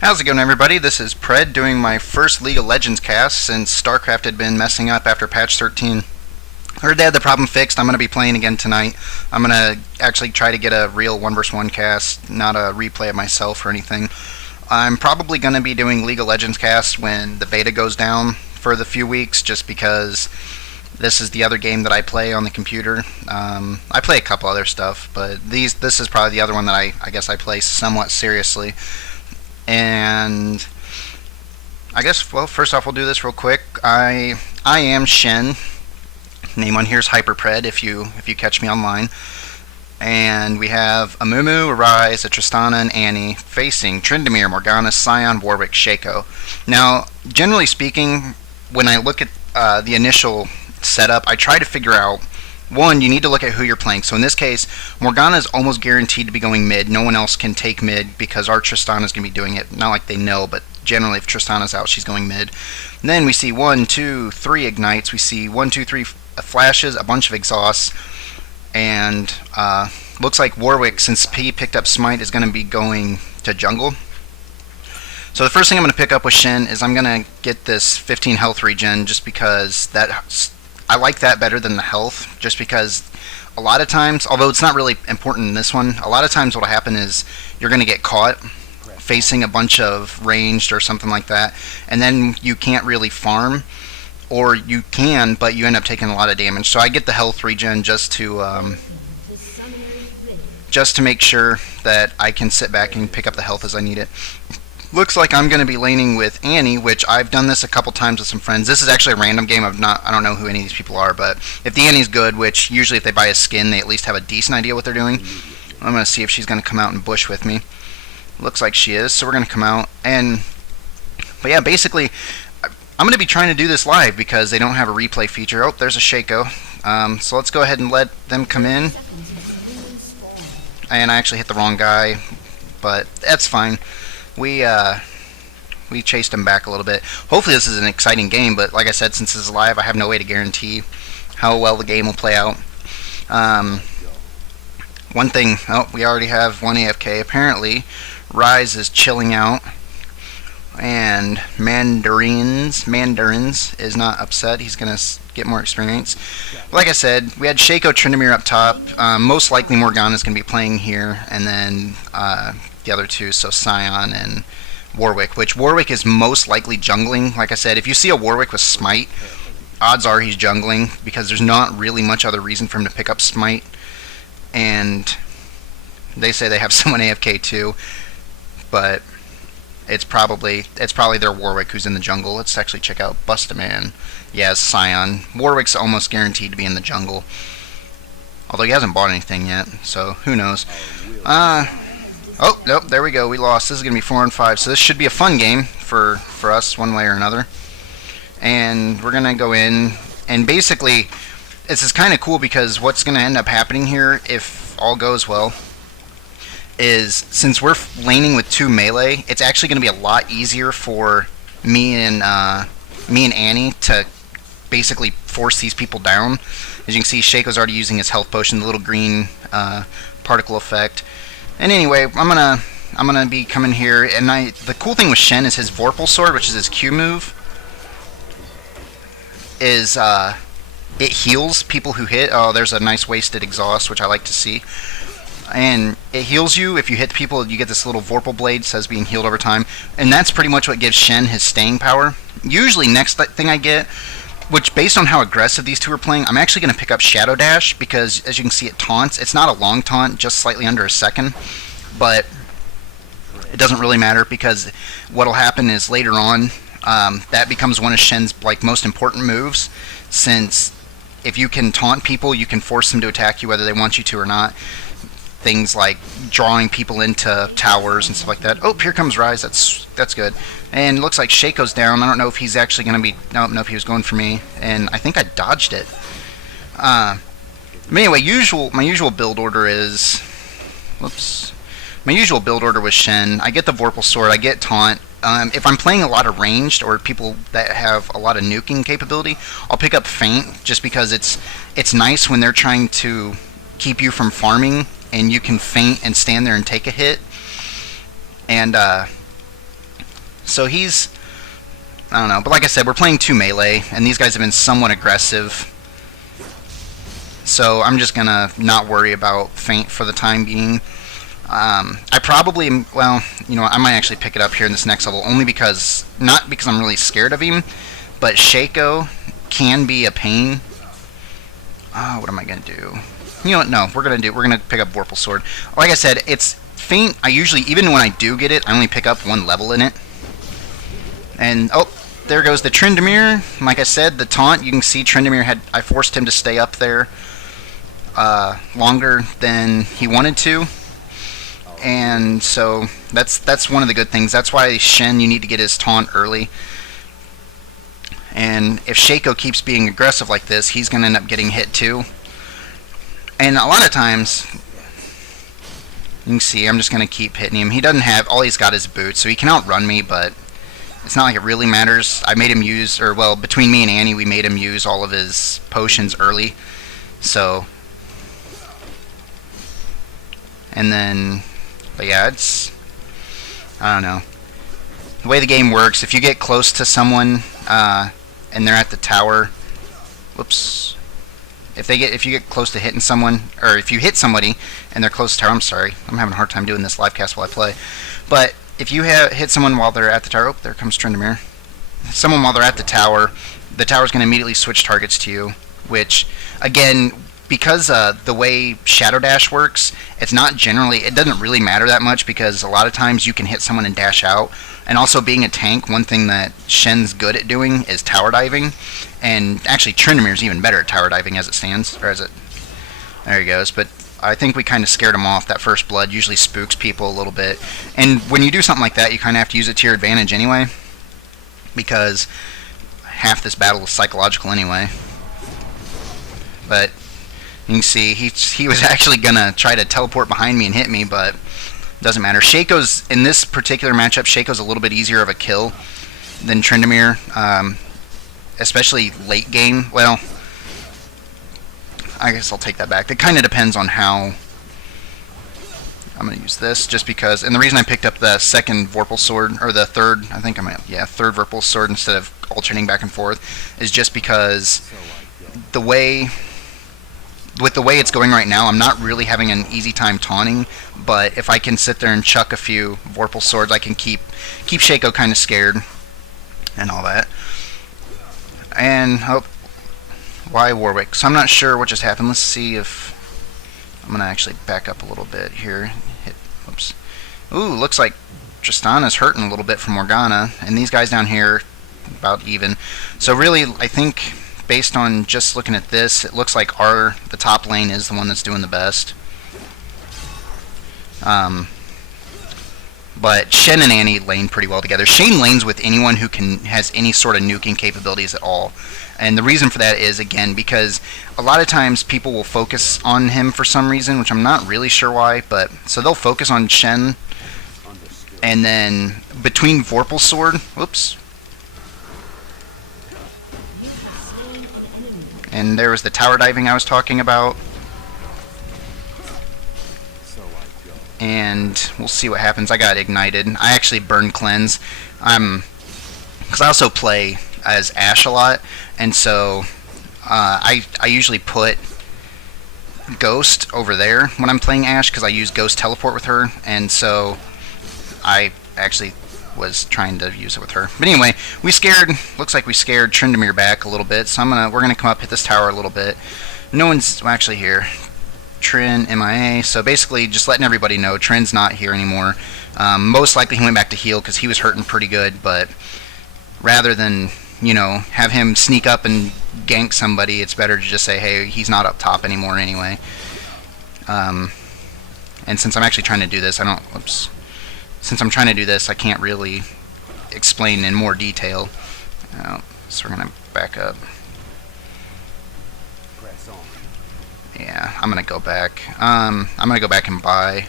How's it going, everybody? This is Pred doing my first League of Legends cast since StarCraft had been messing up after patch 13. Heard they had the problem fixed. I'm going to be playing again tonight. I'm going to actually try to get a real 1 vs 1 cast, not a replay of myself or anything. I'm probably going to be doing League of Legends cast when the beta goes down for the few weeks, just because this is the other game that I play on the computer. I play a couple other stuff, but this is probably the other one that I guess I play somewhat seriously. And I guess, well, first off, we'll do this real quick. I am Shen. Name on here is HyperPred if you catch me online. And we have a Mumu, a Ryze, a Tristana, and Annie facing Tryndamere, Morgana, Sion, Warwick, Shaco. Now, generally speaking, when I look at the initial setup, I try to figure out, one, you need to look at who you're playing. So in this case, Morgana is almost guaranteed to be going mid. No one else can take mid because our Tristana is going to be doing it. Not like they know, but generally if Tristana's out, she's going mid. And then we see 1, 2, 3 ignites. We see 1, 2, 3 flashes, a bunch of exhausts. And looks like Warwick, since he picked up Smite, is going to be going to jungle. So the first thing I'm going to pick up with Shen is I'm going to get this 15 health regen, just because I like that better than the health, just because a lot of times, although it's not really important in this one, a lot of times what will happen is you're going to get caught facing a bunch of ranged or something like that, and then you can't really farm, or you can, but you end up taking a lot of damage. So I get the health regen just to make sure that I can sit back and pick up the health as I need it. Looks like I'm going to be laning with Annie, which I've done this a couple times with some friends. This is actually a random game. I don't know who any of these people are, but if the Annie's good, which usually if they buy a skin, they at least have a decent idea what they're doing. I'm going to see if she's going to come out and bush with me. Looks like she is, so we're going to come out. But yeah, basically, I'm going to be trying to do this live because they don't have a replay feature. Oh, there's a Shaco. So let's go ahead and let them come in. And I actually hit the wrong guy, but that's fine. We chased him back a little bit. Hopefully this is an exciting game, but like I said, since this is live, I have no way to guarantee how well the game will play out. One thing, we already have one AFK. Apparently, Ryze is chilling out, and Mandarins is not upset. He's going to get more experience. Like I said, we had Shaco, Tryndamere up top. Most likely Morgana is going to be playing here, and then the other two, so Sion and Warwick, which Warwick is most likely jungling. Like I said, if you see a Warwick with Smite, odds are he's jungling, because there's not really much other reason for him to pick up Smite. And they say they have someone AFK too, but it's probably their Warwick who's in the jungle. Let's actually check out Bustaman. Yeah, it's Sion. Warwick's almost guaranteed to be in the jungle, although he hasn't bought anything yet, so who knows. Oh, nope, there we go. We lost. This is going to be 4 and 5, so this should be a fun game for us one way or another. And we're going to go in, and basically, this is kind of cool because what's going to end up happening here, if all goes well, is since we're laning with 2 melee, it's actually going to be a lot easier for me and Annie to basically force these people down. As you can see, Shaco's already using his health potion, the little green particle effect. And anyway, I'm gonna be coming here, and the cool thing with Shen is his Vorpal Sword, which is his Q move, is it heals people who hit. Oh, there's a nice wasted exhaust, which I like to see. And it heals you if you hit people. You get this little Vorpal blade, says being healed over time, and that's pretty much what gives Shen his staying power. Usually, next thing I get, which based on how aggressive these two are playing, I'm actually going to pick up Shadow Dash, because as you can see it taunts. It's not a long taunt, just slightly under a second, but it doesn't really matter, because what will happen is later on, that becomes one of Shen's most important moves, since if you can taunt people, you can force them to attack you whether they want you to or not. Things like drawing people into towers and stuff like that. Oh, here comes Ryze. That's good. And it looks like Shaco's down. I don't know if he's actually going to be... No, if he was going for me. And I think I dodged it. But anyway, my usual build order is... Whoops. My usual build order was Shen. I get the Vorpal Sword. I get Taunt. If I'm playing a lot of ranged or people that have a lot of nuking capability, I'll pick up Feint, just because it's nice when they're trying to keep you from farming, and you can feint and stand there and take a hit. And So he's, I don't know, but like I said, we're playing 2 melee, and these guys have been somewhat aggressive. So I'm just gonna not worry about feint for the time being. I probably, well, you know, I might actually pick it up here in this next level, only because, not because I'm really scared of him, but Shaco can be a pain. What am I gonna do? You know what? No, we're gonna pick up Vorpal Sword. Like I said, it's feint. I usually, even when I do get it, I only pick up 1 level in it. And oh, there goes the Tryndamere. Like I said, the taunt. You can see Tryndamere I forced him to stay up there longer than he wanted to. And so that's one of the good things. That's why Shen, you need to get his taunt early. And if Shaco keeps being aggressive like this, he's going to end up getting hit too. And a lot of times, you can see I'm just going to keep hitting him. He doesn't have, all he's got is boots, so he can outrun me, but it's not like it really matters. I made him use, or well, between me and Annie, we made him use all of his potions early. So, and then, but yeah, it's, I don't know. The way the game works, if you get close to someone and they're at the tower, whoops. If you get close to hitting someone, or if you hit somebody and they're close to the tower, I'm sorry, I'm having a hard time doing this live cast while I play. But if you hit someone while they're at the tower, oh, there comes Tryndamere. Someone while they're at the tower's going to immediately switch targets to you, which, again, because the way Shadow Dash works, it doesn't really matter that much, because a lot of times you can hit someone and dash out. And also, being a tank, one thing that Shen's good at doing is tower diving. And actually, Tryndamere's even better at tower diving as it stands. Or there he goes. But I think we kind of scared him off. That first blood usually spooks people a little bit. And when you do something like that, you kind of have to use it to your advantage anyway. Because half this battle is psychological anyway. But you can see, he was actually going to try to teleport behind me and hit me, but doesn't matter. Shaco's, in this particular matchup, Shaco's a little bit easier of a kill than Tryndamere, especially late game. Well, I guess I'll take that back. It kind of depends on how. I'm going to use this just because, and the reason I picked up the second Vorpal Sword, or the third, I think third Vorpal Sword instead of alternating back and forth, is just because with the way it's going right now, I'm not really having an easy time taunting, but if I can sit there and chuck a few Vorpal Swords, I can keep Shaco kind of scared and all that. And, oh, why Warwick? So I'm not sure what just happened. Let's see if, I'm going to actually back up a little bit here. Oops. Ooh, looks like Tristana's hurting a little bit from Morgana, and these guys down here, about even. So really, I think, based on just looking at this, it looks like the top lane is the one that's doing the best. But Shen and Annie lane pretty well together. Shane lanes with anyone who has any sort of nuking capabilities at all. And the reason for that is, again, because a lot of times people will focus on him for some reason, which I'm not really sure why, but so they'll focus on Shen, and then between Vorpal Sword, whoops, and there was the tower diving I was talking about. And we'll see what happens. I got ignited. I actually burn cleanse. Because I also play as Ashe a lot, and so I usually put Ghost over there when I'm playing Ashe, because I use Ghost Teleport with her, and so I actually was trying to use it with her. But anyway, looks like we scared Tryndamere back a little bit, so we're gonna come up, hit this tower a little bit. No one's actually here. Trin MIA, so basically just letting everybody know Trin's not here anymore. Most likely he went back to heal because he was hurting pretty good, but rather than, have him sneak up and gank somebody, it's better to just say, hey, he's not up top anymore anyway. And since I'm actually trying to do this, since I'm trying to do this, I can't really explain in more detail. So we're going to back up. Yeah, I'm going to go back. I'm going to go back and buy